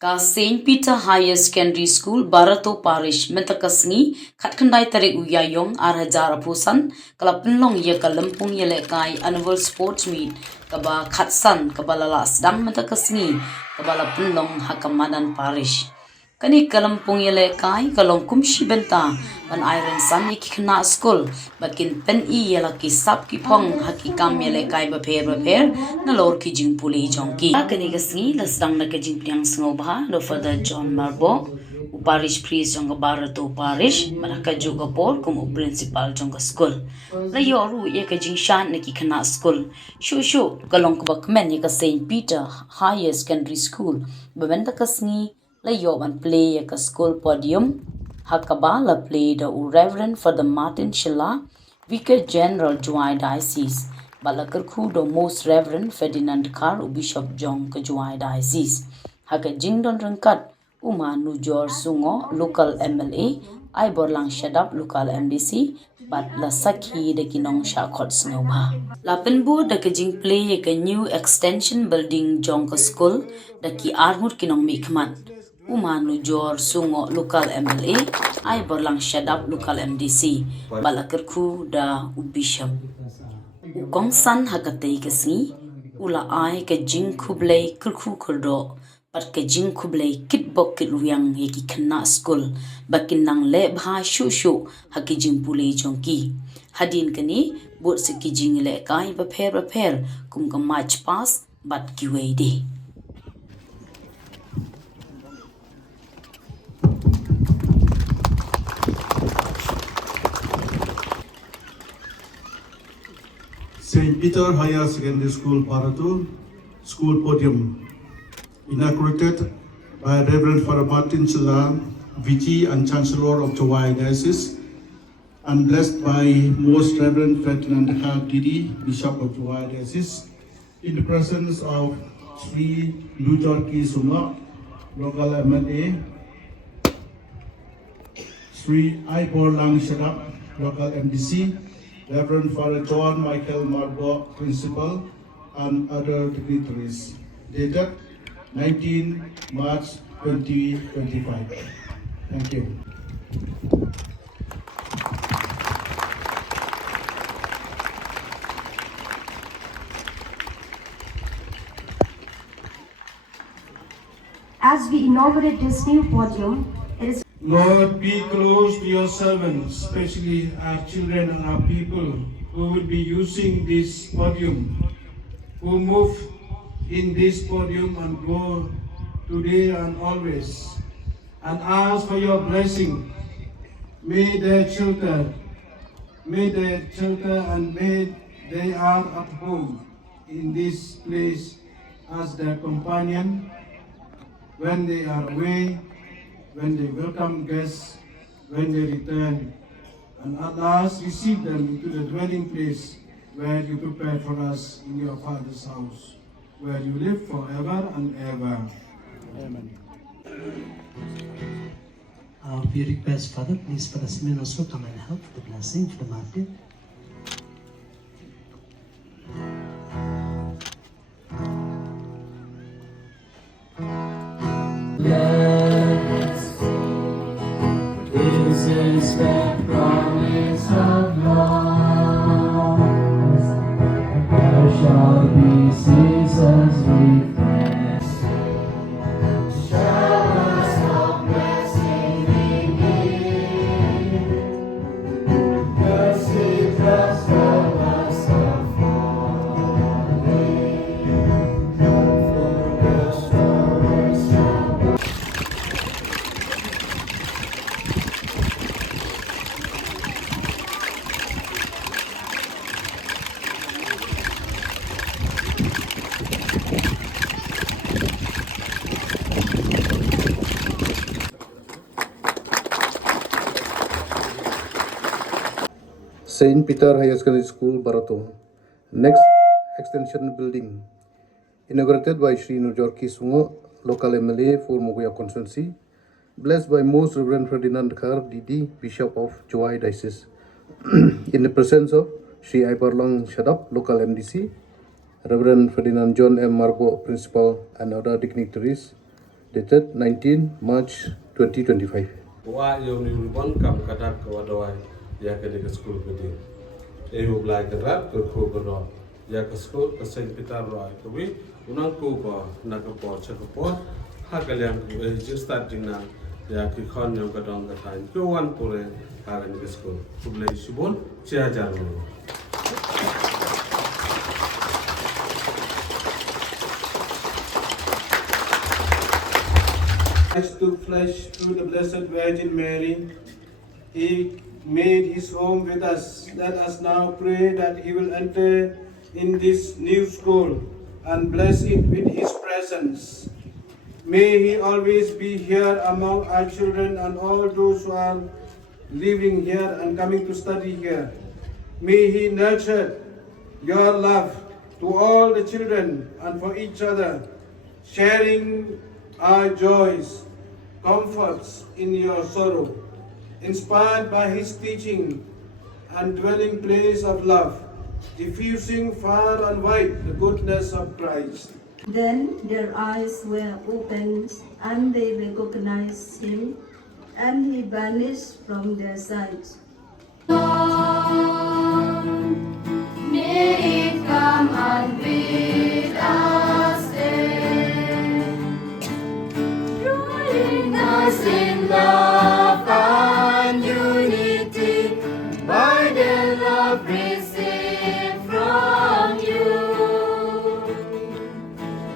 Ka St. Peter Higher Secondary School, Barato Parish, Mentakasngi, Katkandai Tarik Uyayong, Arhajar Apusan, Kalapinlong Ye Kalampung Yelekai, Annual Sports Meet, Kaba Katsan, Kabalala Asdang Mentakasngi, Kabalapinlong Hakamadan Parish. Kani Kalampung Yelekai, Kalong Kumshi Benta, Ban Iron Sun Yikina School, Bakin Pen E Yelaki Sap Kipong, Hakikam Yelekai Baper, Nalor Kijing Puli Jonki. Kani Gasni, Lasdang na Kajing Piang Snobha, no further John Marbo, Parish Priest Jonga Barato Parish, Manaka Jogapor, como Principal Jonga School. Layoru Yakajing Shan Nikikana School, Shushu, Kalong Bakmen Yaka St. Peter Higher Secondary School, Bavenda Kasni. Layoban play a school podium. Hakabala played a Reverend for the Martin Shilla, Vicar General Juai Diocese. Balakarku the Most Reverend Ferdinand Kar Bishop Jong Juai Diocese. Haka Jingdon Rankat Uma Nujor Sungo local MLA. I Borlang Shadap local MDC. But la Saki the Kinong Shakot Snowba. Lapenbo the Kajing play a new extension building Jonka School. The Ki Armut Kinong Mikman. Umanu Jor Sungo local MLA, I Borlang Shadap local MDC, Balakerku da Ubisham. Ukong San Hakatay kasi, Ula ay ka Jing Kublay Kurku Kurdo, Pat ka Jing Kublay Kitbok Kitluyang Yaki Kana School, Bakin nang lebha Shushu, Hakijing Pulay Jonki. Hadin kani, Bot Sikijing Le Kai Baper, Kum ka March Pass, Bat Kiway St. Peter Higher Secondary School, Barato, School Podium, inaugurated by Reverend Father Martin Chilla, VG and Chancellor of Juai Diocese, and blessed by Most Reverend Ferdinand Kar Didi, Bishop of Juai Diocese, in the presence of Sri Lujorki Suma, local MLA, Sri Aibor Lang Shadap, local MDC, Reverend Father John Michael Marbo, Principal, and other dignitaries. Dated 19 March 2025. Thank you. As we inaugurate this new podium, it is Lord, be close to your servants, especially our children and our people who will be using this podium, who move in this podium and go today and always, and ask for your blessing. May they shelter and may they are at home in this place as their companion when they are away, when they welcome guests, when they return, and at last receive them into the dwelling place where you prepared for us in your Father's house, where you live forever and ever. Amen. We request, Father, please for us men also come and help the blessing for the martyr. This is the promise of love. There shall be seasons refreshed. Showers of blessing begin. Mercy drops from us are falling. For the showers shall St. Peter Higher Secondary School, Barato. Next extension building, inaugurated by Sri Nujorki Sungo, local MLA for Moguya constituency, blessed by Most Reverend Ferdinand Kar Didi, Bishop of Juai Diocese, in the presence of Sri Aibarlang Shadap, local MDC, Reverend Ferdinand John M. Marbo, Principal, and other dignitaries. dated 19 March 2025. Wa yo ni rubon kam kadak ko wadawai ya ke de school ko di e yo blai ke rat ko ko ko do ya ke school ke Saint Peter ro ko wi unang ko ko na ko po che ko po ha ka liang ko e just starting na ya ki khon yo ka dong ka tain ko wan pore ha ni school ko blai subon chia jar mo Christ took flesh through the Blessed Virgin Mary. He made his home with us. Let us now pray that he will enter in this new school and bless it with his presence. May he always be here among our children and all those who are living here and coming to study here. May he nurture your love to all the children and for each other, sharing our joys, comforts in your sorrow, inspired by his teaching and dwelling place of love, diffusing far and wide the goodness of Christ. Then their eyes were opened, and they recognized him, and he vanished from their sight. May it come and bid us drawing us in love and unity by the love received from you.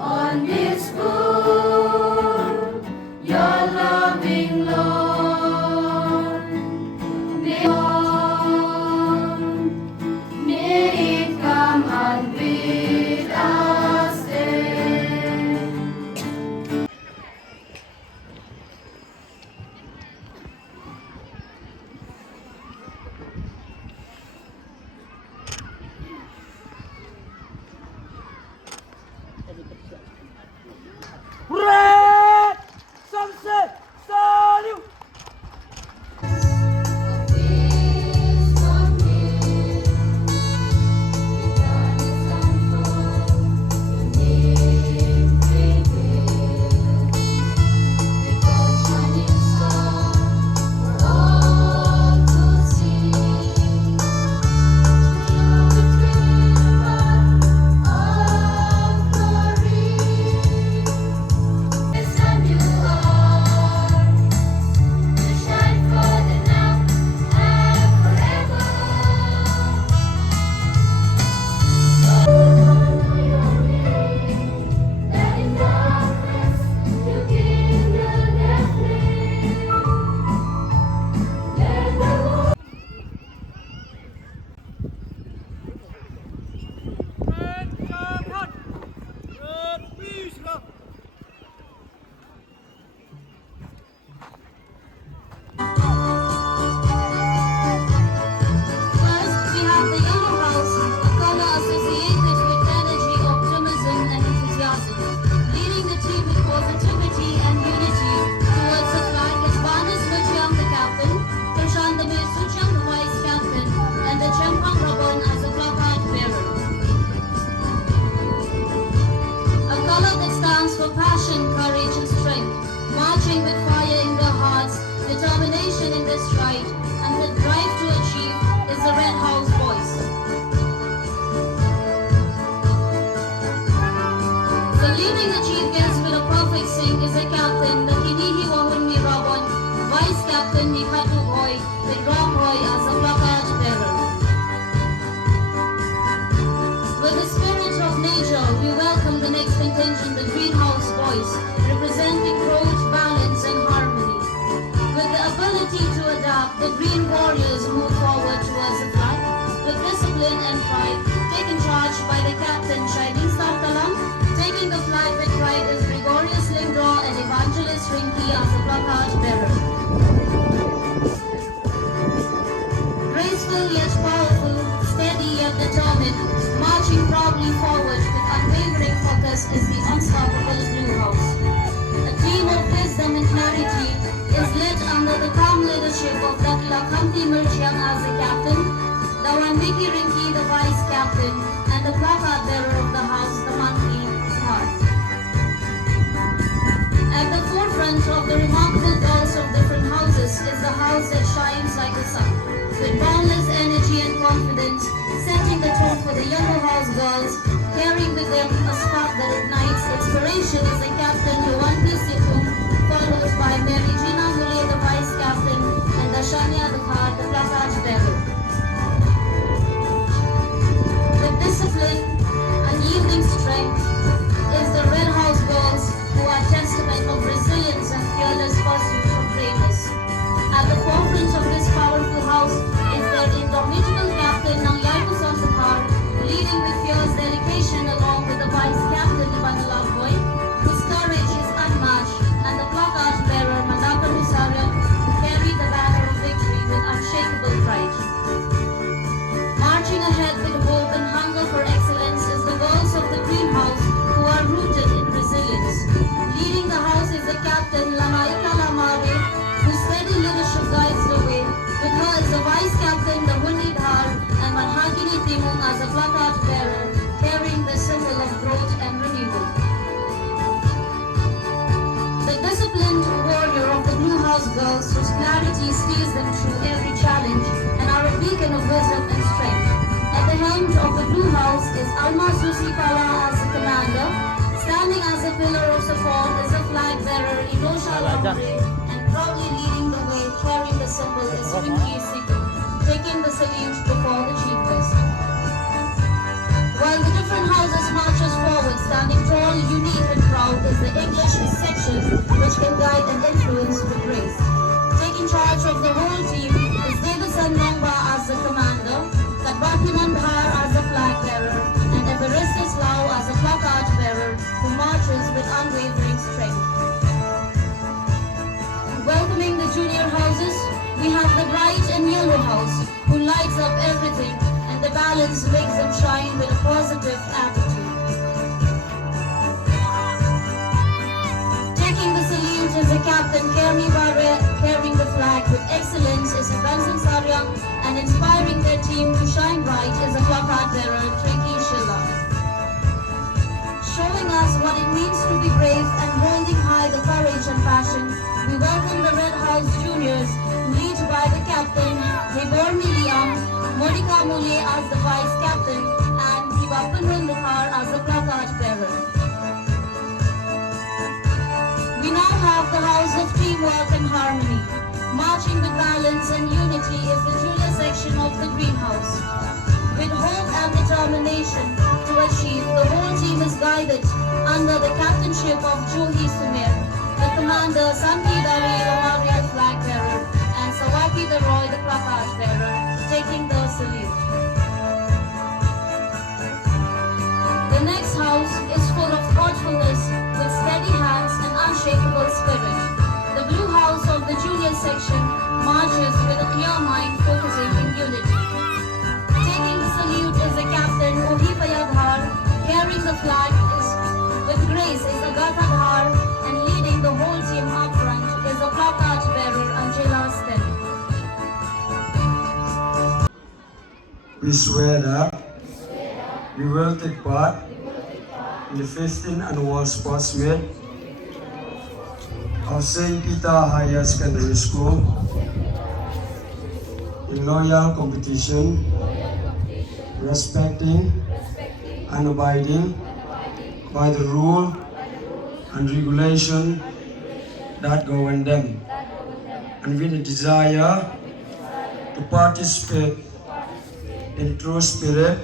On this school, your loving Lord, may it come and bid us At the forefront of the remarkable girls of different houses is the house that shines like the sun, with boundless energy and confidence, setting the tone for the younger house girls, carrying with them a spark that ignites inspiration is the captain Juan Pisipum, followed by Mary Gina Mule, the vice captain, and Dashania the card, the placard bearer. With discipline, unyielding strength, is the Red House girls who are testament of resilience and fearless pursuit of greatness. At the forefront of this powerful house is their indomitable captain Nangyaku Sonsakar, leading with fierce dedication along with the vice captain Ibanalavoy, whose courage is unmatched, and the placard bearer Mandaka Rosario, who carry the banner of victory with unshakable pride. Marching ahead with hope and hunger for excellence is the girls of the Green House who are rooted in resilience. Leading the house is the captain Lamaika Lamave, whose steady leadership guides the way. With her as the vice captain, the Hundi Dhar, and Manhakini Timung as a placard bearer, carrying the symbol of growth and renewal. The disciplined warrior of the Blue House girls, whose clarity steers them through every challenge and are a beacon of wisdom and strength. At the helm of the Blue House is Alma Susi Pala as the commander. Standing as a pillar of support is the flag bearer Inosha Lambre, and proudly leading the way, carrying the symbol is Winky Siku, taking the salute before the chief guest. While the different houses marches forward, standing tall, unique and proud is the English section, which can guide and influence with grace. Taking charge of the whole team is Davidson Nongba as the commander, Katbatiman Dhar as the flag bearer, and Everestus Lau as the placard bearer, who marches with unwavering strength. Welcoming the junior houses, we have the bright and yellow house, who lights up everything, and the balance makes them shine with a positive attitude. Taking the salute is the captain Kermi Barre, carrying the flag with excellence is the Benson Saryang, and inspiring their team to shine bright is the placard bearer Trinky Shilla. Showing us what it means to be brave and holding high the courage and passion, we welcome the Red House Juniors, led by the captain Hebor Miliam, Monica Mule as the vice captain, and Hibapan Rundakar as the placard bearer. We now have the house of teamwork and harmony. Marching with balance and unity is the junior section of the greenhouse. With hope and determination to achieve, the whole team is guided under the captainship of Juhi Sumer, the commander Santi Dari Lamari, the flag bearer, and Sawaki the Roy, the placard bearer, taking the salute. The next house is full of thoughtfulness, with steady hands and unshakable spirit. The blue house of the junior section marches with a clear mind, focusing in unity. Taking the salute is the captain Ohipaya Dhar, carrying the flag with grace is Agatha Dhar, and leading the whole team up front is the placard bearer Angela Sten. We swear that we will take part in the 15th annual sports meet of St. Peter Higher Secondary School in loyal competition, respecting and abiding by the rule and regulation that govern them, and with a desire to participate in true spirit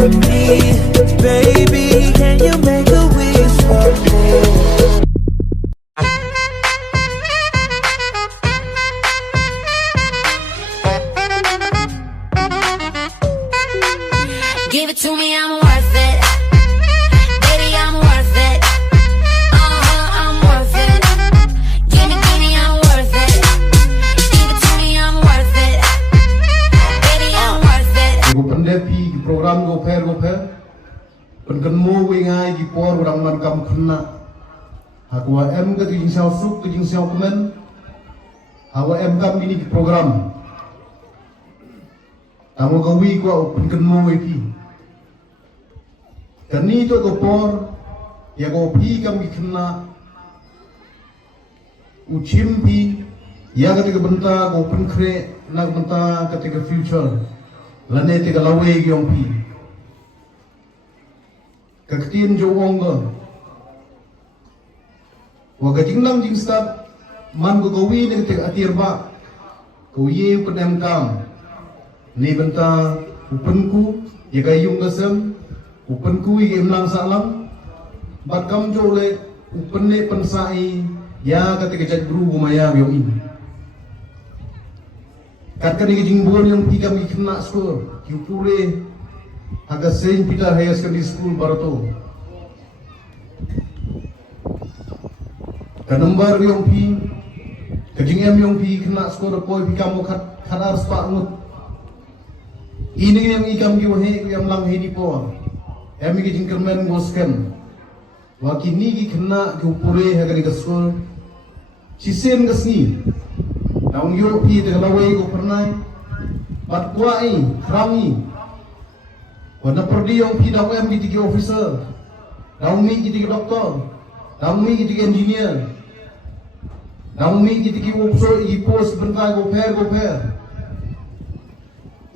on me, baby. Can you make a wish for me? Give it to me, I'm worth it. Baby, I'm worth it. I'm worth it. Give me, I'm worth it. Give it to me, I'm worth it. Baby, I'm worth it. Ibu pendepi di program goper penkenmu wingai di por urang man kam kena hawa em ke jing siao suk ke jing siao kemen hawa em kam ini di program tamu kawi ko penkenmu iki kani to gopor ya go pi kam kena uchimpi ya ketika benta go penkre nak benta ketika future lane tiga lawe gyong pi kaktin jo wonga wa gajing lang jing start man go gowi ne tiga atir ba ko ye penem kam ni benta upenku ye gayung gasem upenku ye emlang salam bat kam jo le upenne pensai ya ketika jat guru maya yong ini kat kan gajing bon yang tiga mi kena skor Kipure agak Saint Peter Higher Secondary School Barato. Kanumbar yung pi, kajingem yung pi kena skor koi pi kamu kadar spak ngut. Ini yang ikam kiwahe yang lang hini po. Emi kajing kermen ngosken. Wakini ki kena Kipure Higher School. Cisen kesni. Daung yo pi tegalawai ko pernah. Bat kuai, rangi. Wana perdi yang pi daung em gitu officer, daung mi gitu doktor, daung mi gitu engineer, daung mi gitu upso i post bentar goper.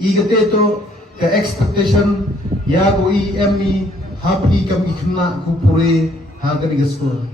I gete to ke expectation ya go i em mi happy kam ikna ku pure ha gani gasko.